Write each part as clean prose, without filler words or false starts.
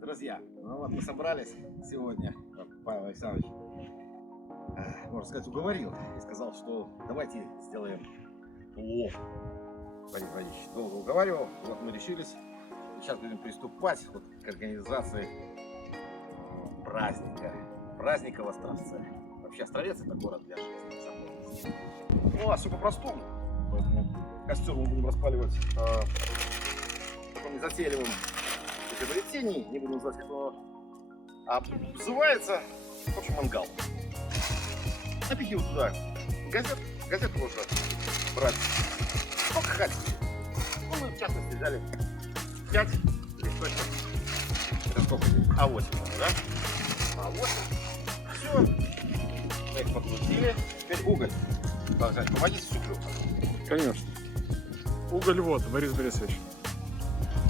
Друзья, ну вот мы собрались сегодня. Павел Александрович, можно сказать, уговорил и сказал, что давайте сделаем плов. Борис Борисович долго уговаривал, вот мы решились. И сейчас будем приступать вот к организации праздника в Островце. Вообще Островец — это город для жизни, на самом деле. Ну, а все по-простому. Поэтому костер мы будем распаливать в таком незатейливом изобретении, не буду называть какого, называется, в общем, мангал. Напихиваю туда газетку можно брать, сколько хотите. Ну, мы в частности взяли 5 листочков. Это сколько здесь? А8, да? А8. Все. Мы их покрутили. Теперь уголь. Должен помогите с углем. Конечно. Уголь вот, Борис Борисович.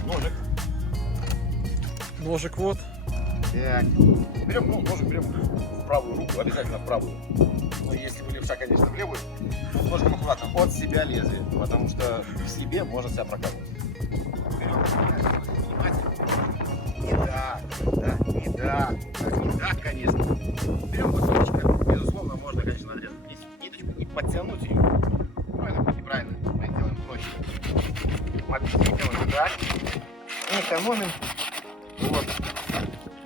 Ножик. Ножик вот. Так. Берем, ножик берем в правую руку, обязательно в правую. Но если вы левша, конечно, в левую, ножиком аккуратно от себя лезвие, потому что в себе можно себя прокалывать. Берем, не так, конечно. Берем бутылочку, безусловно, можно, конечно, надрезать ниточку и подтянуть ее. Но это будет неправильно, мы делаем проще. Смотрите, делаем так, не экономим. Вот.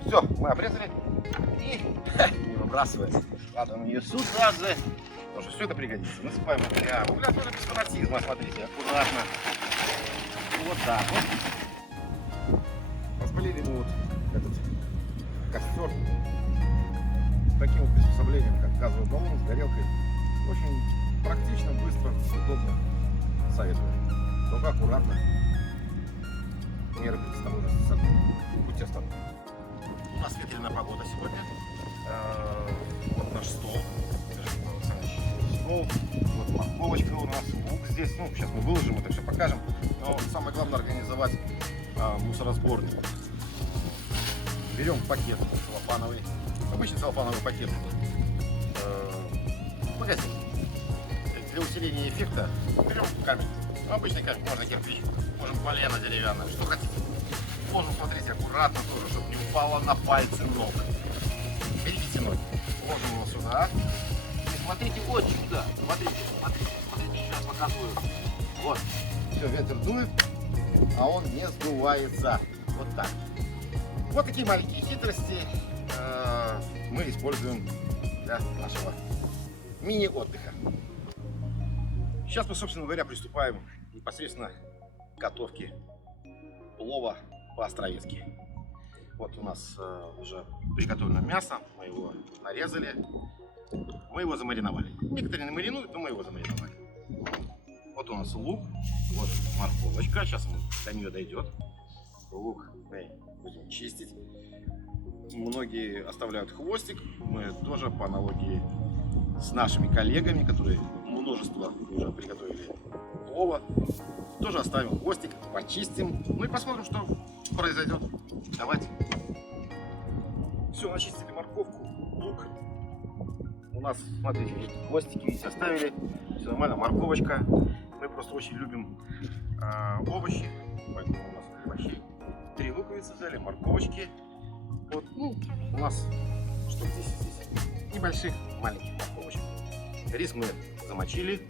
Все, мы обрезали и не выбрасываем. Ладно, ее сюда же, потому что все это пригодится. Насыпаем угля. Угля тоже без фанатизма, смотрите, аккуратно. Вот так вот. Распалили мы вот этот костер таким вот приспособлением, как газовый баллон с горелкой. Очень практично, быстро, удобно. Советую. Только аккуратно. Меры предосторожности соблюдать. Будьте осторожны. У нас ветреная погода сегодня. Вот наш стол. Стол. Вот морковочка у нас, лук здесь. Ну, сейчас мы выложим, это все покажем. Но самое главное организовать мусоросборник. Берем пакет целлофановый. Обычный целлофановый пакет. Магазин. Для усиления эффекта берем камень. Обычный камень, можно кирпич, можем полено деревянное, что хотите. Можно, смотрите, аккуратно тоже, чтобы не упало на пальцы ног. Берите ноги, ложим его сюда. И смотрите, вот сюда. Смотрите, сейчас показываю. Вот, все, ветер дует, а он не сдувается. Вот так. Вот такие маленькие хитрости мы используем для нашего мини-отдыха. Сейчас мы, собственно говоря, приступаем непосредственно к готовке плова по-островецки. Вот у нас уже приготовлено мясо, мы его нарезали, мы его замариновали. Некоторые не маринуют, но мы его замариновали. Вот у нас лук, вот морковочка, сейчас до нее дойдет. Лук мы будем чистить. Многие оставляют хвостик, мы тоже по аналогии с нашими коллегами, которые множество уже приготовили плова, тоже оставим хвостик, почистим, ну и посмотрим, что произойдет. Давайте. Все, начистили морковку, лук. У нас, смотрите, хвостики видите, оставили, все нормально, морковочка. Мы просто очень любим овощи, поэтому у нас овощей 3 луковицы взяли, морковочки. Вот, ну, у нас что здесь небольших, маленьких морковочек. Рис мы замочили,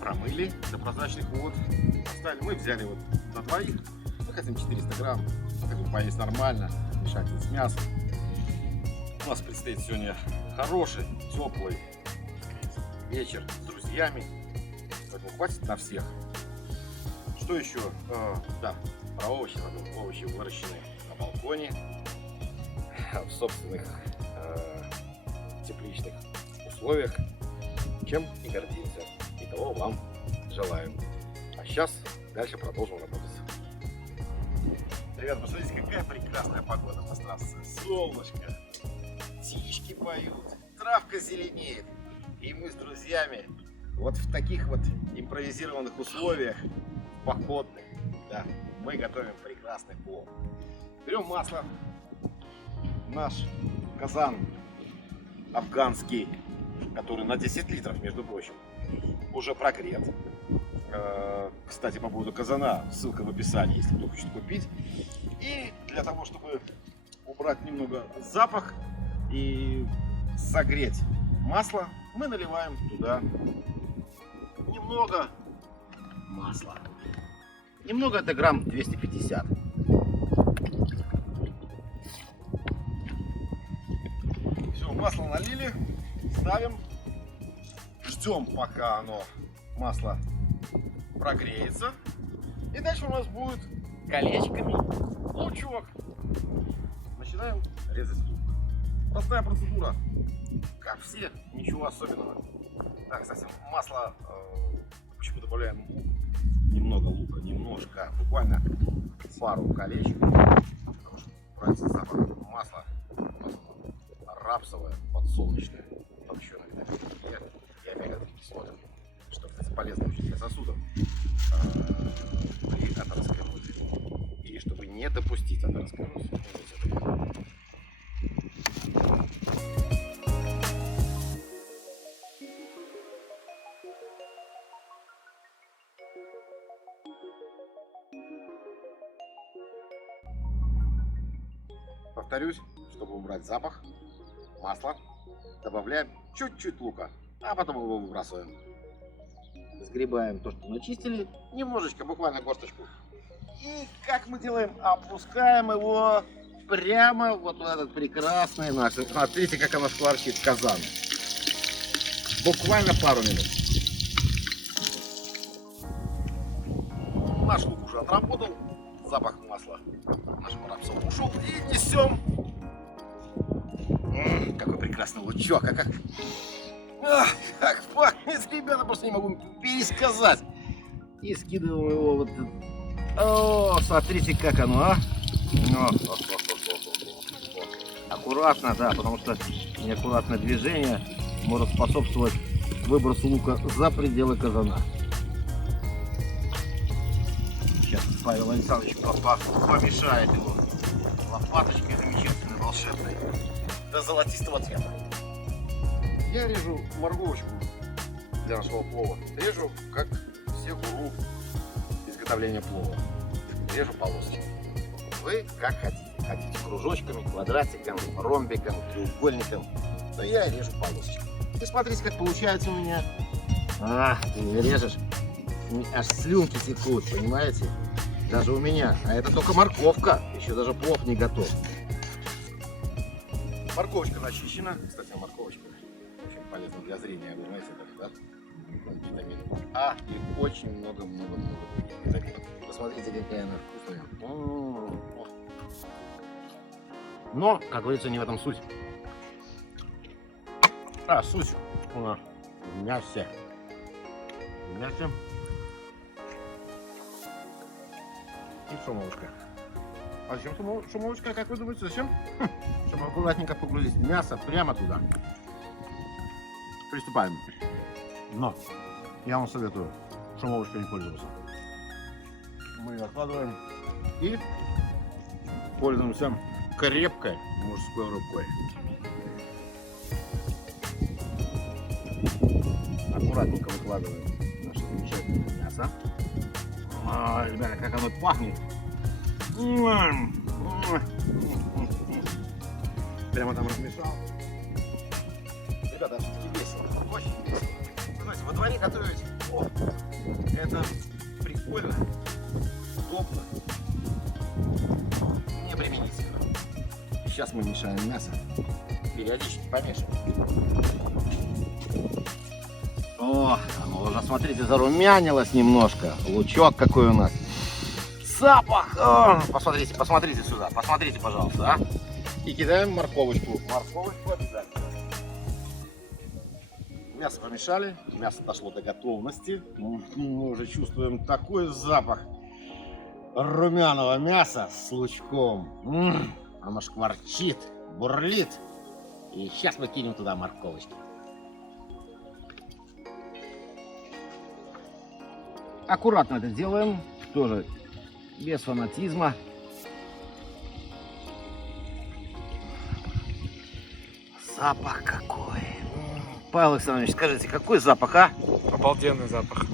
промыли до прозрачных вод, оставили. Мы взяли вот на двоих, мы хотим 400 грамм, хотим поесть нормально, мешать с мясом. У нас предстоит сегодня хороший, теплый вечер с друзьями, поэтому хватит на всех. Что еще? Да, про овощи забыл. Овощи выращены на балконе, в собственных тепличных условиях, чем и гордимся. И того вам желаем. А сейчас дальше продолжим работать. Ребята, посмотрите, какая прекрасная погода в Островце. Солнышко, птички поют, травка зеленеет. И мы с друзьями вот в таких вот импровизированных условиях, походных, да, мы готовим прекрасный плов. Берем масло, наш казан афганский, который на 10 литров, между прочим, уже прогрет. Кстати, по поводу казана, ссылка в описании, если кто хочет купить. И для того, чтобы убрать немного запах и согреть масло, мы наливаем туда немного масла. Немного, это грамм 250. Все, масло налили, ставим, ждем, пока масло прогреется. И дальше у нас будет колечками лучок. Начинаем резать лук. Простая процедура, как все, ничего особенного. Так, кстати, масло, почему добавляем немного лука, немножко, буквально пару колечек, потому что брать запах масла рапсовое, подсолнечное, помещенное витамином Е и омега-3 кислоты, что, кстати, полезно очень для сосудов при атеросклерозе. И чтобы не допустить атеросклероз. Повторюсь, чтобы убрать запах, масло, добавляем чуть-чуть лука, а потом его выбрасываем. Сгребаем то, что начистили, немножечко, буквально горсточку. И как мы делаем? Опускаем его прямо вот в этот прекрасный наш. Смотрите, как оно шкварчит, казан. Буквально пару минут. Наш лук уже отработал, запах масла нашему рапсу ушел, и несем. Какой прекрасный лучок, как пахнет, ребята, просто не могу пересказать. И скидываем его вот. О, смотрите, как оно, Аккуратно, да, потому что неаккуратное движение может способствовать выбросу лука за пределы казана. Сейчас Павел Александрович помешает его лопаточкой замечательной, волшебной, до золотистого цвета. Я режу морковочку для нашего плова. Режу, как все гуру изготовления плова. Режу полосочки. Вы как хотите. Хотите кружочками, квадратиком, ромбиком, треугольником. Но я режу полосочки. И смотрите, как получается у меня. Ты режешь, аж слюнки текут, понимаете? Даже у меня. А это только морковка. Еще даже плов не готов. Морковочка начищена. Кстати, морковочка очень полезна для зрения. Вы знаете, да? Витамин А и очень много-много витаминов. Посмотрите, какая она вкусная. Но, как говорится, не в этом суть. Суть у нас в мясе. В мясе. И шумовочка. А зачем шумовочка, как вы думаете, зачем? Чтобы аккуратненько погрузить мясо прямо туда. Приступаем. Но я вам советую шумовочкой не пользоваться. Мы ее откладываем и пользуемся крепкой мужской рукой. Аккуратненько выкладываем наше замечательное мясо. Ребята, как оно пахнет! Прямо там размешал. Ребята, все-таки весело, очень весело. Знаете, во дворе готовить, это прикольно, удобно, не применительно. Сейчас мы мешаем мясо, периодически помешиваем. Оно уже, смотрите, зарумянилось немножко. Лучок какой у нас. Запах! Посмотрите сюда, посмотрите, пожалуйста, И кидаем морковочку. Морковочку обязательно. Мясо помешали, мясо дошло до готовности. Мы уже чувствуем такой запах румяного мяса с лучком. Оно шкварчит, бурлит. И сейчас мы кинем туда морковочки. Аккуратно это делаем, тоже без фанатизма. Запах какой! Павел Александрович, скажите, какой запах, Обалденный запах.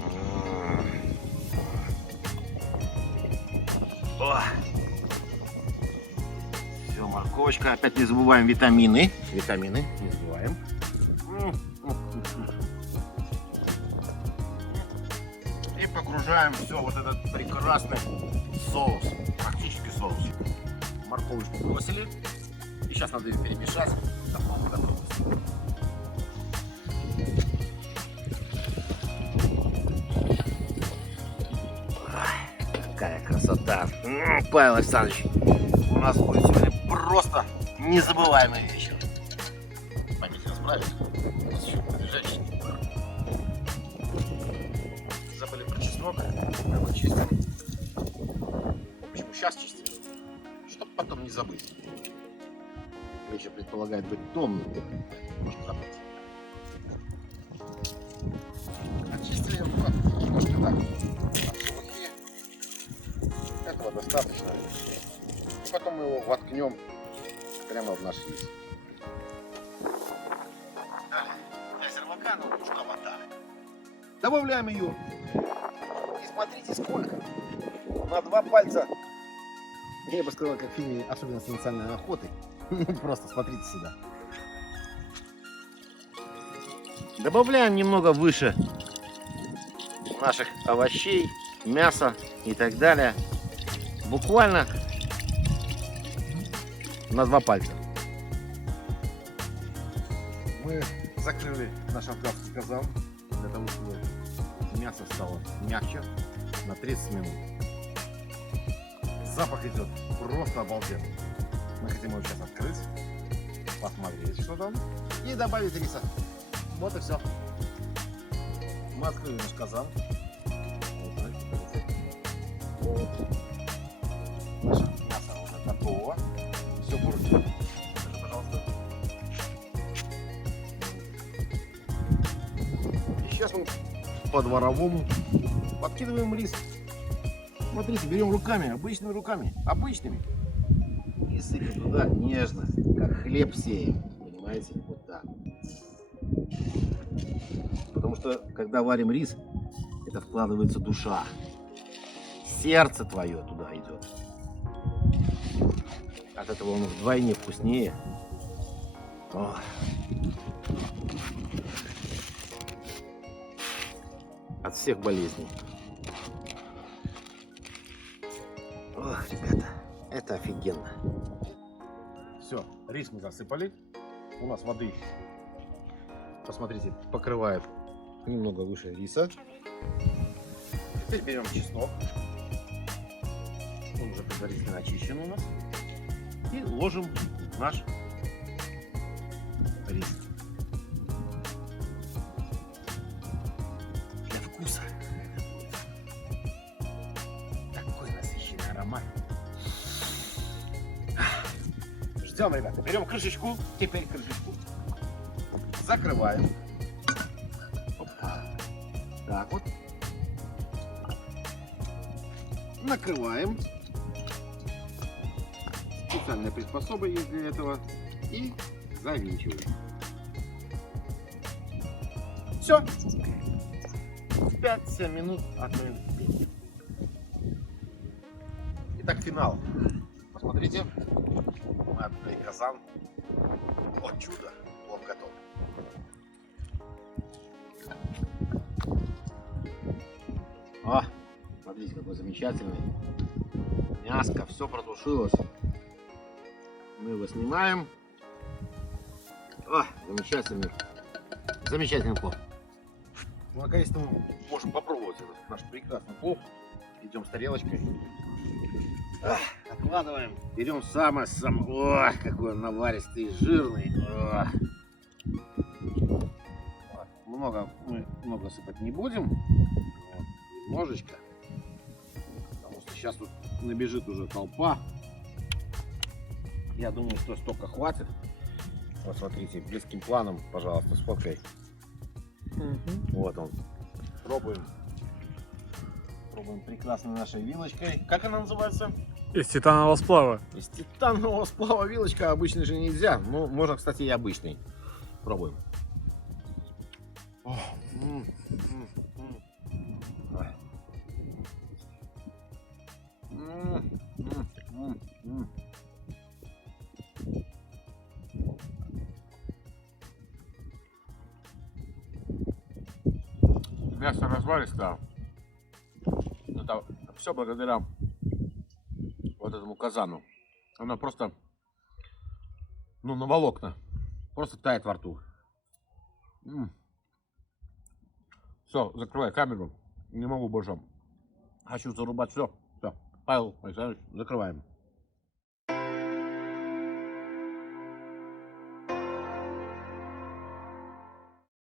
Все, морковочка. Опять не забываем витамины. Витамины не забываем. И погружаем все вот этот прекрасный соус. Практически соус. Морковочку бросили. И сейчас надо ее перемешать до полной готовности. Какая красота. Павел Александрович, у нас будет сегодня просто незабываемый вечер. Память расправить. У нас еще подлежащий. Забыли про чеснок. Давай чистим. Почему сейчас чистим? Чтобы потом не забыть. Вечер предполагает быть томным. Можно забыть. Очистили немножко так. Этого достаточно. И потом мы его воткнем прямо в наш лист. Далее для зервака нам нужна вода. Добавляем ее. И смотрите сколько. На 2 пальца. Я бы сказал, как в фильме «Особенности национальной охоты». Просто смотрите сюда. Добавляем немного выше наших овощей, мяса и так далее. Буквально на 2 пальца. Мы закрыли наш афганский казан для того, чтобы мясо стало мягче на 30 минут. Запах идет просто обалденный. Мы хотим его сейчас открыть, посмотреть, что там, и добавить риса. Вот и все. Мы открыли наш казан. Наше мясо уже готово. Все будет. Скажи, пожалуйста. И сейчас мы по-дворовому подкидываем рис. Смотрите, берем руками, обычными руками, обычными. И сыпем туда нежно, как хлеб сеем. Понимаете? Вот так. Потому что, когда варим рис, это вкладывается душа. Сердце твое туда идет. От этого он вдвойне вкуснее. Ох. От всех болезней. Ох, ребята, это офигенно. Все, рис мы засыпали. У нас воды, посмотрите, покрывает немного выше риса. Теперь берем чеснок. Он уже предварительно очищен у нас. И ложим наш рис. Для вкуса. Такой насыщенный аромат. Ждем, ребята. Берем крышечку. Теперь крышечку. Закрываем. Опа. Так вот. Накрываем. Специальные приспособы есть для этого. И завинчиваем. Все. 5-7 минут отмоем печь. Итак, финал. Посмотрите. Мы открыли казан. Вот чудо. Он готов. О, смотрите, какой замечательный. Мяско, все протушилось. Мы его снимаем. О, замечательный. Замечательный плов. Ну, наконец-то мы можем попробовать этот наш прекрасный плов. Идем с тарелочкой. Откладываем. Берем самое. О, какой он наваристый, жирный. О. Мы много сыпать не будем. Вот, немножечко. Потому что сейчас тут набежит уже толпа. Я думаю, что столько хватит. Вот смотрите, близким планом, пожалуйста, сфоткай. Вот он. Пробуем. Пробуем прекрасной нашей вилочкой. Как она называется? Из титанового сплава. Из титанового сплава вилочка. Обычной же нельзя. Ну, можно, кстати, и обычный. Пробуем. Мясо разваристое. Это все благодаря вот этому казану. Оно просто, ну, на волокна. Просто тает во рту. Все, закрывай камеру. Не могу больше. Хочу зарубать все. Все. Павел Александрович, закрываем.